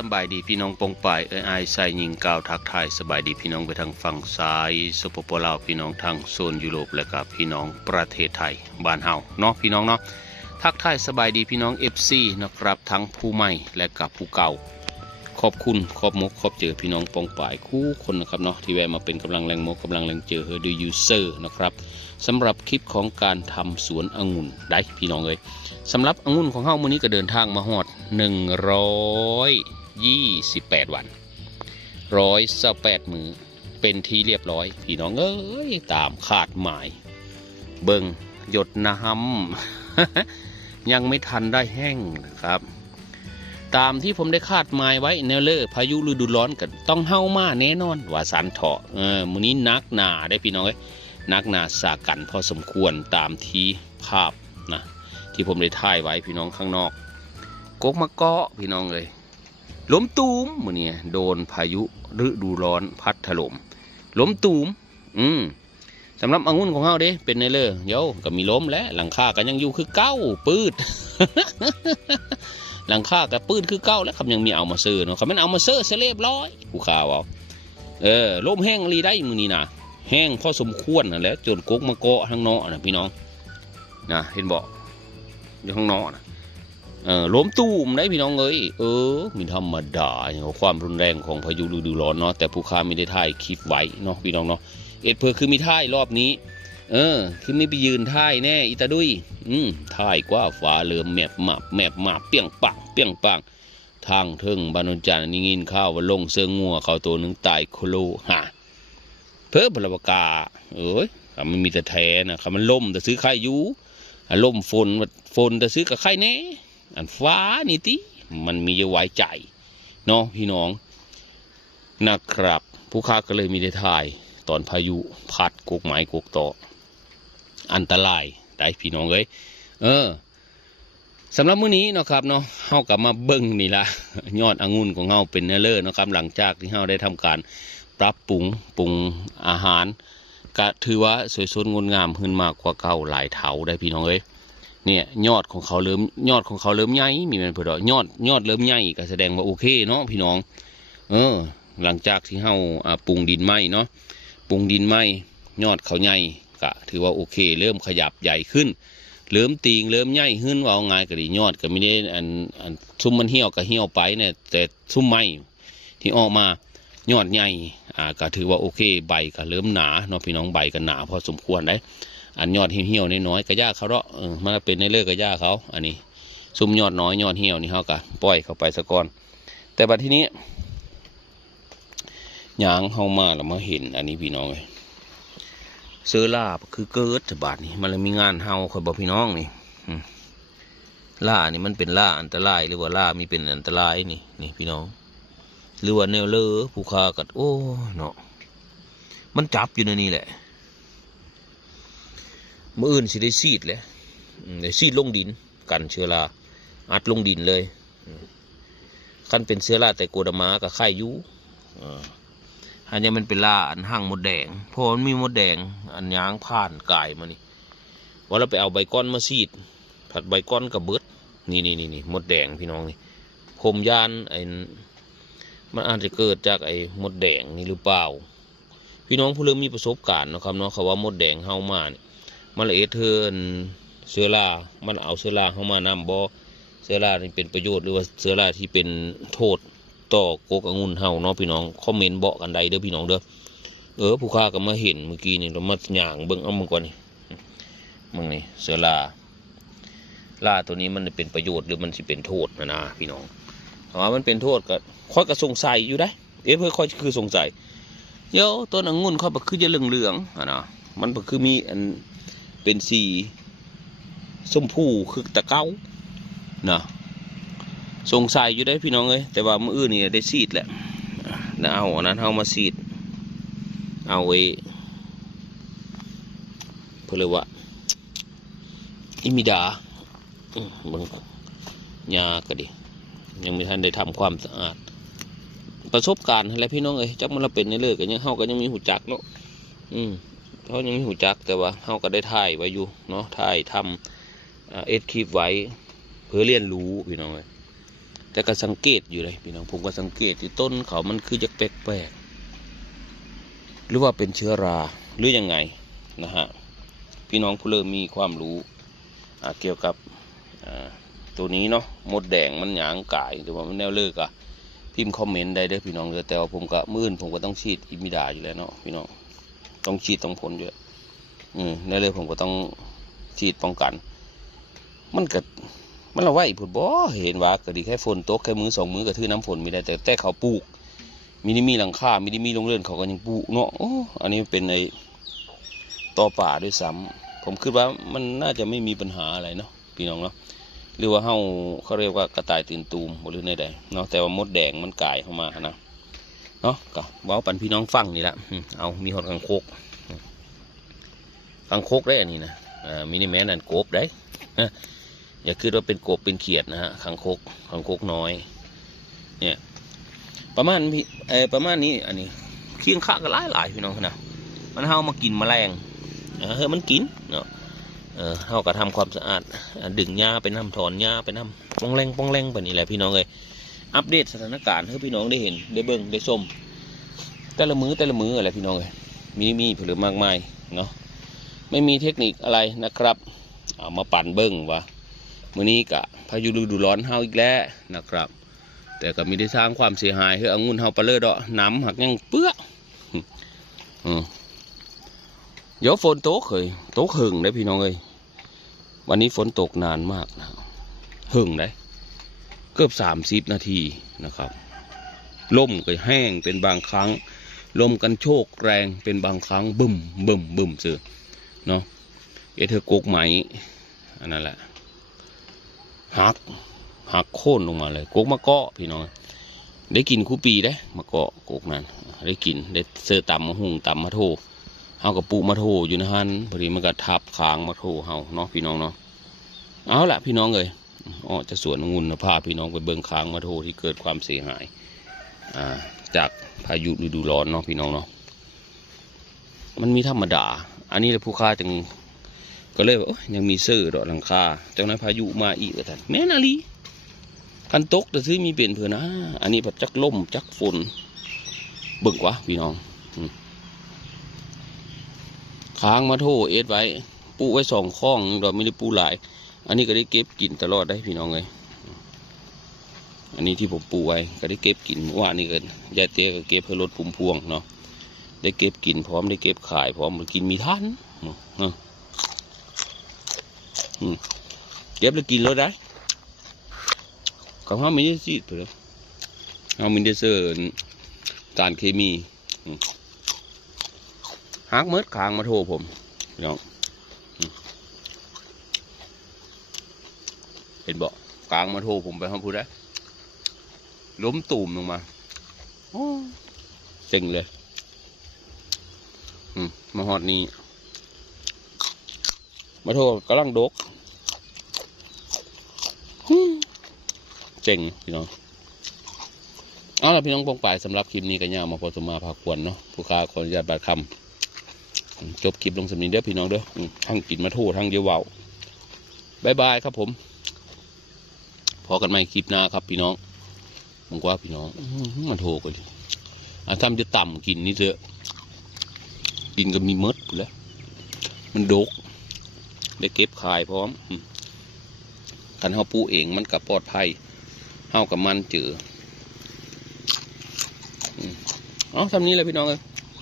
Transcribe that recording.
สบายดีพี่น้องปงป่ายไอใส่ยิงกาวทักทายสบายดีพี่น้องไปทางฝั่งซ้ายสปปลาวพี่น้องทางโซนยุโรปและกับพี่น้องประเทศไทยบ้านเฮาเนาะพี่น้องเนาะทักทายสบายดีพี่น้อง FC นะครับทั้งผู้ใหม่และกับผู้เก่าขอบคุณขอบมุกขอบเจอพี่น้องปงป่ายคู่คนนะครับเนาะที่แวะมาเป็นกำลังแรงมุกกำลังแรงเจอเฮอดูยูเซอร์นะครับสำหรับคลิปของการทำสวนองุ่นได้พี่น้องเลยสำหรับองุ่นของเฮามื้อนี้ก็เดินทางมาฮอด128 วัน128 มื้อเป็นที่เรียบร้อยพี่น้องเอ้ยตามคาดหมายเบิ่งหยดน้ำ ยังไม่ทันได้แห้งนะครับตามที่ผมได้คาดหมายไว้แนวเลอพายุฤดูร้อนกันต้องเฮามาแน่นอนว่าสันเถาะมื้อนี้นักหนาได้พี่น้องเอ้ยนักหนาสากันพอสมควรตามที่ภาพนะที่ผมได้ถ่ายไว้พี่น้องข้างนอกกกมะเกาะพี่น้องเลยล้มตูมมื้อนี้โดนพายุฤดูร้อนพัดถล่มล้มตูมสำหรับองุ่นของเฮาเด้เป็นในเลยเดี๋ยวก็มีล้มแล้วหลังคาก็ยังอยู่คือเก้าปืด หลังคาก็ปืดคือเก้าแล้วครับยังมีเอามาซื้อเนาะครับมันเอามาซื้อเสรียบร้อยผู้ข่าวเอาล้มแห้งรีได้มื้อนี้นะแห้งพอสมควรนั่นแหละจนกกมะเกาะทั้งเนาะนะพี่น้องนะเห็นบ่อยู่ข้างนอกนะล้มตูมได้พี่น้องเอ้ยมีธรรมดาอย่างความรุนแรงของพายุฤดูร้อนเนาะแต่ผู้ค้าไม่ได้ถ่ายคลิปไว้เนาะพี่น้องเนาะเพื่อคือมีถ่ายรอบนี้คือไม่ไปยืนถ่ายแน่อีตาดุยถ่ายกว่าฟ้าเริ่มแมบมาเปี้ยงปังทางเทิงบ้านนนจันทร์นี่งินข้าวว่าลงเสืองัวเขาตัวหนึ่งตายโคโลหาเพิ่มพลวกามันมีแต่แทนะมันล่มแต่ซื้อไข่ยูล่มฝนแต่ซื้อกับไข่แน่อันฟ้านี่ติมันมีจะไว้ใจเนาะพี่น้องนะครับผู้ค้าก็เลยมีได้ถ่ายตอนพายุพัดกกไม้กกตออันตรายได้พี่น้องเลยสำหรับมื้อนี้เนาะครับเนาะเฮากลับมาเบิ่งนี่ละยอดองุ่นของเฮาเป็นเนื้อเลิศเนาะครับหลังจากที่เฮาได้ทำการปรับปรุงอาหารก็ถือว่าสวยสดงดงามขึ้นมากกว่าเก่าหลายเท่าได้พี่น้องเอ้ยเนี่ยยอดของเขาเริ่มใหญ่มีมันเพิ่นยอดเริ่มใหญ่ก็แสดงว่าโอเคเนาะพี่น้องหลังจากที่เฮาปรุงดินไม้เนาะปรุงดินไม้ยอดเขาใหญ่ก็ถือว่าโอเคเริ่มขยับใหญ่ขึ้นเริ่มตีงเริ่มใหญ่ขึ้นว่าเอาง่ายก็ดียอดก็ไม่ได้อันซุ่มมันเหี่ยวก็เหี่ยวไปเนี่ยแต่ซุ่มไม้ที่ออกมายอดใหญ่ก็ถือว่าโอเคใบก็เริ่มหนาเนาะพี่น้องใบก็หนาพอสมควรได้อันยอดเหี่ยวน้อยๆก็ยากเขาเนาะมันเป็นในเลิกก็ยากเขาอันนี้ซุ่มยอดน้อยยอดเหี่ยวนี่เขาก็ปล่อยเข้าไปซะก่อนแต่บัดทีนี้ยางเข้ามาแล้วมาเห็นอันนี้พี่น้องเลยเสือล่าคือเกิดบาดนี่มันเลยมีงานเฮาคอยบอกพี่น้องนี่ล่านี่มันเป็นล่าอันตรายหรือว่าล่ามีเป็นอันตรายนี่พี่น้องหรือว่าแนวเลอผู้ค้ากัดโอ้เนาะมันจับอยู่ในนี่แหละมื่ออื่นสิได้ซีดเลยได้ซีดลงดินกันเชื้อราอัดลงดินเลยคันเป็นเชื้อราแต่โกดมากับไข่ยูอันนี้มันเป็นล่าอันหั่งมดแดงเพราะมันมีมดแดงอันยางผ่านกายมานี่ว่าเราไปเอาใบก้อนมาซีดผัดใบก้อนกับเบิดนี่มดแดงพี่น้องนี่ผมยานมันอาจจะเกิดจากมดแดงนี่หรือเปล่าพี่น้องผู้เริ่มมีประสบการณ์นะครับเนาะเขาว่ามดแดงเฮามาเนี่ยมันละเอียดเทินเชื้อรามันเอาเชื้อราเข้ามานำบ่เชื้อราที่เป็นประโยชน์หรือว่าเชื้อราที่เป็นโทษต่อกกองุ่นเฮาเนาะพี่น้องคอมเมนต์บอกกันใดเด้อพี่น้องเด้อผู้ค้าก็มาเห็นเมื่อกี้นี่เรามาหย่างเบิ่งเอามึงก่อนนี่มึงนี่เชื้อราตัวนี้มันเป็นประโยชน์หรือมันสิเป็นโทษนะพี่น้องเพราะว่ามันเป็นโทษก็ค่อยก็สงสัยอยู่ได้เพื่อค่อยคือสงสัยเดี๋ยวต้นองุ่นค่อยคือจะเหลืองนะมันคือมีอันเป็นสีส้มผู้คือตะเก้านะสงสัยอยู่ได้พี่น้องเอ้ยแต่ว่ามื้ออื่นนี่ได้ซีดแหละนะเอาอันนั้นเอามาซีดเอาไว้เพื่อว่าอิมิดาบางยาก็ดียังไม่ทันได้ทำความสะอาดประสบการณ์อะไรพี่น้องเอ้ยจักมันเราเป็นในเลิกกันยังเฮาก็ยังมีหูจักเนาะเขายังมีหูจักแต่ว่าเฮาก็ได้ถ่ายไว้อยู่เนาะถ่ายทำคลิปไว้เพื่อเรียนรู้พี่น้องเลย แต่ก็สังเกตอยู่เลยพี่น้องผมก็สังเกตที่ต้นเขามันคือจะแปลกๆหรือว่าเป็นเชื้อราหรือยังไงนะฮะพี่น้องผู้เริ่มมีความรู้เกี่ยวกับตัวนี้เนาะมดแดงมันหยางกายหรือว่ามันแนวเลิกอะพิมพ์คอมเมนต์ได้เด้อพี่น้องเด้อแต่ว่าผมก็มื้นผมก็ต้องฉีดอิมิดาอยู่แล้วเนาะพี่น้องต้องฉีดต้องผลอยู่แนวเลยผมก็ต้องฉีดป้องกันมันเกิดมันเราไว้ผุดบ่เห็นว่าก็ดีแค่ฝนตกแค่มือสองมือก็ถือน้ำฝนไม่ได้แต่เขาปลูกมีหลังคามีโรงเรือนเขาก็ยังปลูกเนาะอันนี้เป็นในต่อป่าด้วยซ้ำผมคิดว่ามันน่าจะไม่มีปัญหาอะไรเนาะพี่น้องเนาะหรือว่าเขาเรียกว่ากระต่ายตื่นตูมหรือในใดเนาะแต่ว่ามดแดงมันกายเข้ามานะเนาะก็ว้าวปันพี่น้องฟังนี่แหละเอามีหอดกังโคกได้อันนี้นะมินิแมนนั่นกบได้อย่าคิดว่าเป็นกบเป็นเขียดนะฮะคังคกน้อยเนี่ยประมาณนี้อันนี้เคียงข้าก็หลายพี่น้องนะมันเข้ามากินแมลงมันกินเนาะเข้าก็ทำความสะอาดดึงหญ้าไปน้ำถอนหญ้าไปน้ำป้องแรงไปนี่แหละพี่น้องเลยอัปเดตสถานการณ์ให้พี่น้องได้เห็นได้เบิ่งได้ชมแต่ละมืออะไรพี่น้องเลยมีผลมากมายเนาะไม่มีเทคนิคอะไรนะครับเอามาปั่นเบิ่งวะมื้อนี้กะพายุฤดูร้อนเฮาอีกแล้วนะครับแต่ก็ไม่ได้สร้างความเสียหายให้องุ่นเฮาปลาเลือดอกน้ำหักยังเปื้อเดี๋ยวฝนตกหึงได้พี่น้องเอ้ยวันนี้ฝนตกนานมากนะหึงได้เกือบ30 นาทีนะครับลมก็แห้งเป็นบางครั้งลมกันโชกแรงเป็นบางครั้งบึ้มเสือเนาะเธอกกไหมอันนั้นแหละหักโค่นลงมาเลยกกมะเกาะพี่น้องได้กินคู่ปีได้มะเกาะกกนั้นได้กินได้เสื้อต่ำมะฮุ่งต่ำมะโถเฮากับปูมะโถอยู่นะฮันพอดีมันก็ทับคางมะโถเฮาเนาะพี่น้องเนาะเอาละพี่น้องเลยจะสวนองุ่นพาพี่น้องไปเบิ่งคางมะโถที่เกิดความเสียหายจากพายุฤดูร้อนเนาะพี่น้องเนาะมันมีธรรมดาอันนี้แหละผู้ค้าจึงก็เลยว่ายังมีเสื้อดอกหลังคาเจ้านั้นพายุมาอีกแล้วท่านแม่นาลีคันตกแต่ซื้อมีเปลี่ยนเพื่อนะอันนี้แบบจักลมจักฝนเบิ่งกว่าพี่น้องค้างมาโถเอ็ดไว้ปูไว้2 ข้องดอกไม่ได้ปูหลายอันนี้ก็ได้เก็บกินตลอดได้พี่น้องเลยอันนี้ที่ผมปูไว้ก็ได้เก็บกินว่านี่ก็ยายเตี้ยก็เก็บเพื่อลดภูมิพวงเนาะได้เก็บกินพร้อมได้เก็บขายพร้อมกินมีทันเก็บแล้วกินแล้วได้ของเขาไม่ได้ซีดเลยเขาไม่ได้เสิร์ฟสารเคมีหักเมิดคางมาโทรผมน้องเห็นบอกกลางมาโทรผมไปห้องพูดได้ล้มตุ่มลงมาเจ๋งเลยมาหอดนี้มาโทรกำลังดกเจ๋งพี่น้องเอาล่ะพี่น้องปองป่ายสำหรับคลิปนี้กันยาวมาพอสมมาพาควรเนาะผู้ค้าขออนุญาตบาดคำจบคลิปลงสำนีเด้อพี่น้องเด้อทั้งกินมาโทษทั้งเดียวเว้าบายบายครับผมพอกันใหม่คลิปหน้าครับพี่น้องผมว่าพี่น้องมาโทษกันเลยทำจะต่ำกินนี่เถอะกินก็มีมดแล้วมันดกได้เก็บขายพร้อมกันเฮาปูเองมันกับปลอดภัยเฮากับมันเจอทำนี้เลยพี่น้องเลย